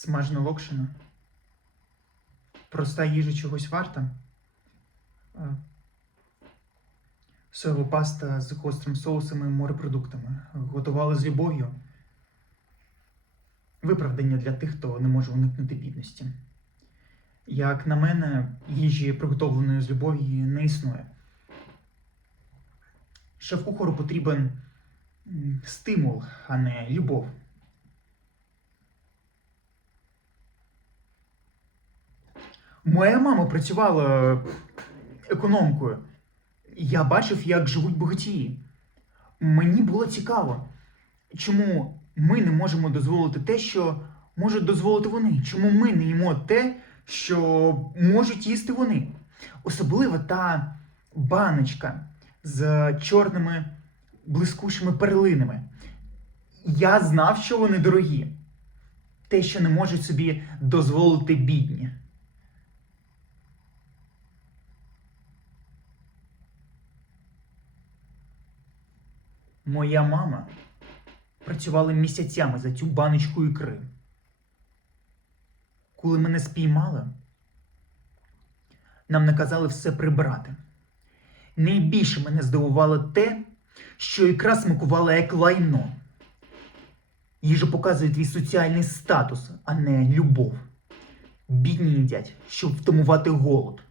Смажена локшина. Проста їжа чогось варта. Соєва паста з гострим соусом і морепродуктами. Готували з любов'ю. Виправдання для тих, хто не може уникнути бідності. Як на мене, їжі, приготовленої з любов'ю, не існує. Шеф-кухару потрібен стимул, а не любов. Моя мама працювала економкою. Я бачив, як живуть богатії. Мені було цікаво, чому ми не можемо дозволити те, що можуть дозволити вони. Чому ми не їмо те, що можуть їсти вони. Особливо та баночка з чорними блискучими перлинами. Я знав, що вони дорогі. Те, що не можуть собі дозволити бідні. Моя мама працювала місяцями за цю баночку ікри. Коли мене спіймали, нам наказали все прибрати. Найбільше мене здивувало те, що ікра смакувала як лайно. Їжа показує твій соціальний статус, а не любов. Бідні їдять, щоб втамувати голод.